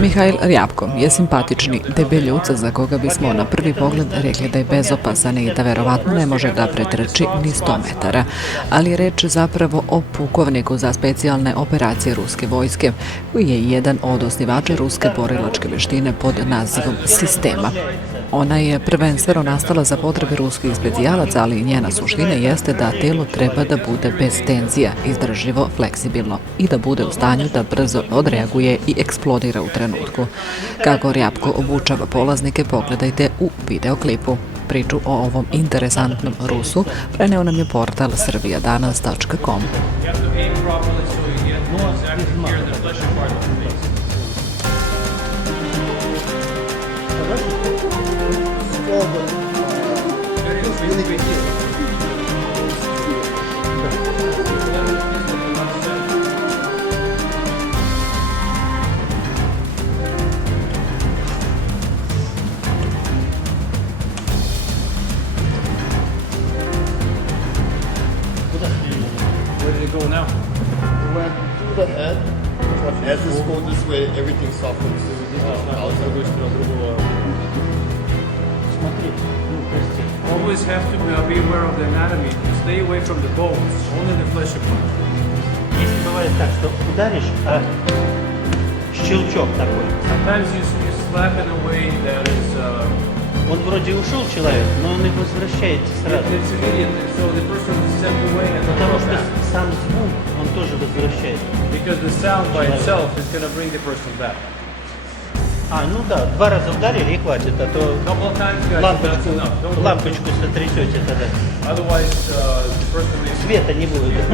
Mihajl Rjapko je simpatični debeljuca za koga bismo na prvi pogled rekli da je bezopasan i da verovatno ne može da pretrči ni 100 metara. Ali je reč zapravo o pukovniku za specijalne operacije ruske vojske, koji je jedan od osnivača ruske borilačke veštine pod nazivom sistema. Ona je prvenstveno nastala za potrebe ruskih specijalaca, ali njena suština jeste da telo treba da bude bez tenzija, izdrživo, fleksibilno i da bude u stanju da brzo odreaguje i eksplodira u trenutku. Kako Rjapko obučava polaznike, pogledajte u videoklipu. Priču o ovom interesantnom Rusu preneo nam je portal srbijadanas.com. Where did it go now? We went through the head. As this goes this way, everything softens. Always have to be aware of the anatomy. Stay away from the bones. Only the flesh apart. Если бывает так, что ударишь, а щелчок такой. Sometimes you slap in a way that is. Он вроде ушел человек, но он и возвращается сразу. It's immediate, so the person is sent away and Потому что сам звук, он тоже возвращает. Because the sound by itself is going to bring the person back. А, ну да, 2 раза ударили и хватит, а то Couple of times, guys, лампочку сотрясете тогда. Otherwise, the person may. Света не будет.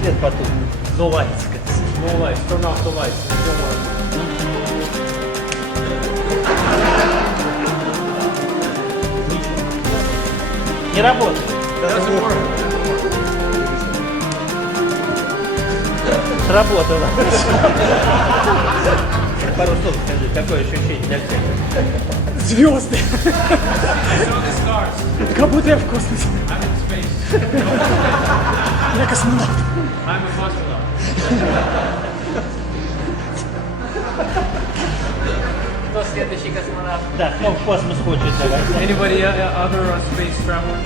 Свет потухнет. No lights. No lights. Turn off the lights. Don't worry. Не работает. Сработало. Пару слов скажи, какое ощущение для всех? Звезды! So the stars. Как будто я в космосе. I'm in space. Я космонавт. I'm a cosmonaut. Кто следующий космонавт? Да, кто в космос хочет, давай. Anybody other space traveler?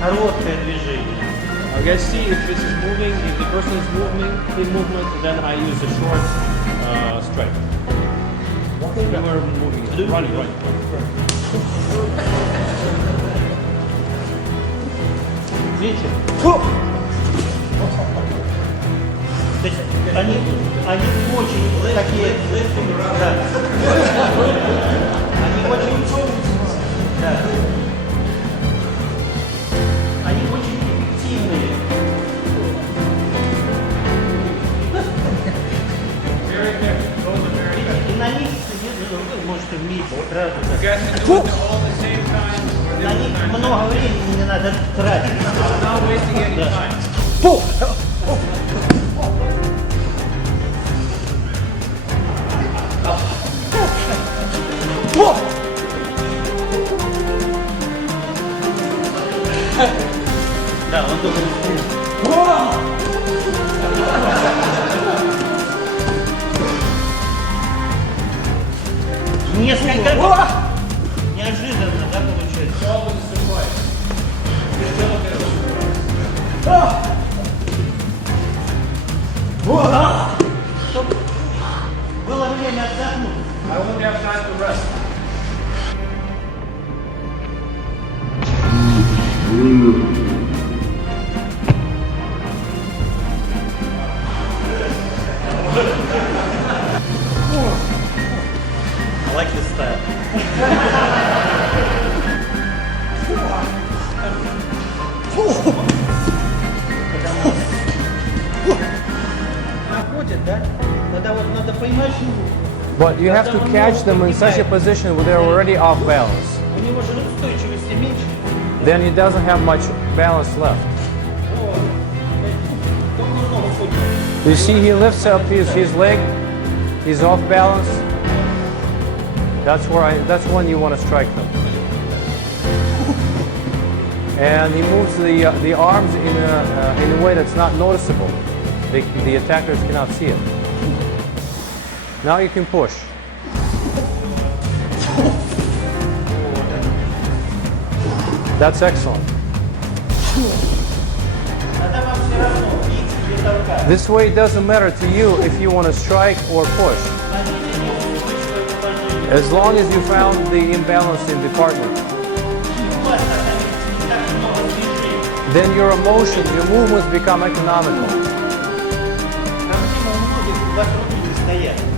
Короткое движение. I guess see if this is moving, if the person is moving in movement, then I use a short strike. Remember moving, running. Видите? То есть они очень такие, да. Они очень, да. Они очень эффективные. И на них вы можете вместе сразу. На них много времени не надо тратить. Not wasting any Да. time. Да, он только несколько неожиданно, да, получается? Чтобы было время отдохнуть. I won't have time to rest. I like this style. Находит, да? Тогда вот надо поймать его. But you have to catch them in such a position where they're already off balance. У него же устойчивости меньше. Then he doesn't have much balance left. You see, he lifts up his leg, he's off balance. That's when you want to strike them. And he moves the arms in a way that's not noticeable. The attackers cannot see it. Now you can push. That's excellent. This way it doesn't matter to you if you want to strike or push. As long as you found the imbalance in the partner. Then your emotions, your movements become economical.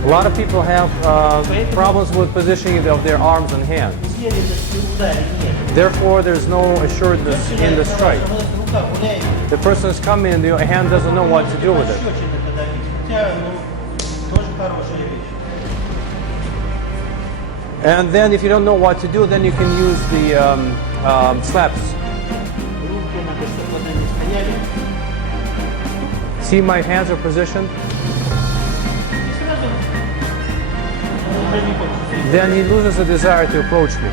A lot of people have problems with positioning of their arms and hands. Therefore, there's no assuredness in the strike. The person is coming and the hand doesn't know what to do with it. And then if you don't know what to do, then you can use the slaps. See, my hands are positioned. Then he loses the desire to approach me.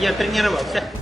Я тренировался.